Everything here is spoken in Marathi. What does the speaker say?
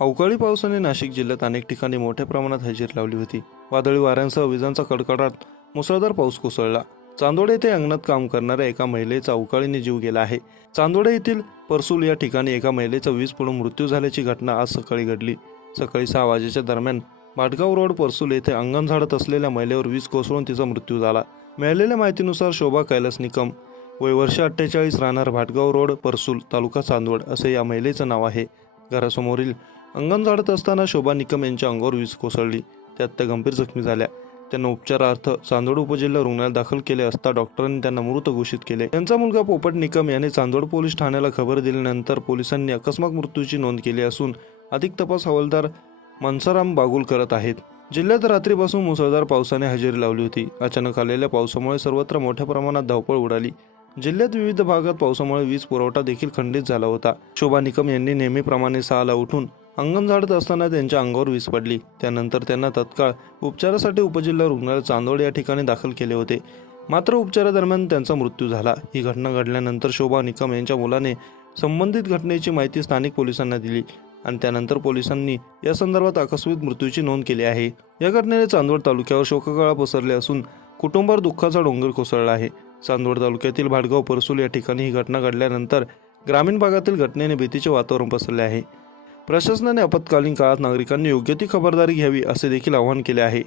अवकाळी पावसाने नाशिक जिल्ह्यात अनेक ठिकाणी मोठ्या प्रमाणात हजेरी लावली होती. वादळी वाऱ्यांसह विजांचा कडकडाट मुसळधार पाऊस कोसळला. चांदोड येथे अंगणात काम करणाऱ्या एका महिलेचा अवकाळीने जीव गेला आहे. चांदोडे येथील परसूल या ठिकाणी एका महिलेचा वीज पडून मृत्यू झाल्याची घटना आज सकाळी घडली. सकाळी सहा वाजेच्या दरम्यान भाटगाव रोड परसूल येथे अंगण झाडत असलेल्या महिलेवर वीज कोसळून तिचा मृत्यू झाला. मिळालेल्या माहितीनुसार शोभा कैलास निकम वय वर्ष अठ्ठेचाळीस राहणार भाटगाव रोड परसूल तालुका चांदवड असे या महिलेचं नाव आहे. घरासमोरील अंगण झाडत असताना शोभा निकम यांच्या अंगावर वीज कोसळली. त्यात त्या गंभीर जखमी झाल्या. त्यांना उपचारार्थ चांदोड उपजिल्हा रुग्णालयात दाखल केले असता डॉक्टरांनी त्यांना मृत घोषित केले. त्यांचा मुलगा पोपट निकम याने चांदोड पोलीस ठाण्याला खबर दिल्यानंतर पोलिसांनी अकस्मात मृत्यूची नोंद केली असून अधिक तपास हवालदार मनसाराम बागुल करत आहेत. जिल्ह्यात रात्रीपासून मुसळधार पावसाने हजेरी लावली होती. अचानक आलेल्या पावसामुळे सर्वत्र मोठ्या प्रमाणात धावपळ उडाली. जिल्ह्यात विविध भागात पावसामुळे वीज पुरवठा देखील खंडित झाला होता. शोभा निकम यांनी नेहमीप्रमाणे सहाला उठून अंगण झाडत असताना त्यांच्या अंगावर वीज पडली. त्यानंतर त्यांना तत्काळ उपचारासाठी उपजिल्हा रुग्णालय चांदोड या ठिकाणी दाखल केले होते. मात्र उपचारादरम्यान त्यांचा मृत्यू झाला. ही घटना घडल्यानंतर शोभा निकम यांच्या मुलाने संबंधित घटनेची माहिती स्थानिक पोलिसांना दिली आणि त्यानंतर पोलिसांनी या संदर्भात आकस्मिक मृत्यूची नोंद केली आहे. या घटनेने चांदवड तालुक्यावर शोककळा पसरले असून कुटुंबावर दुःखाचा डोंगर कोसळला आहे. चांदवड तालुक्यातील भाडगाव परसूल या ठिकाणी ही घटना घडल्यानंतर ग्रामीण भागातील घटनेने भीतीचे वातावरण पसरले आहे. प्रशासनाने आपत्कालीन काळात नागरिकांनी योग्य ती खबरदारी घ्यावी असे देखील आवाहन केले आहे.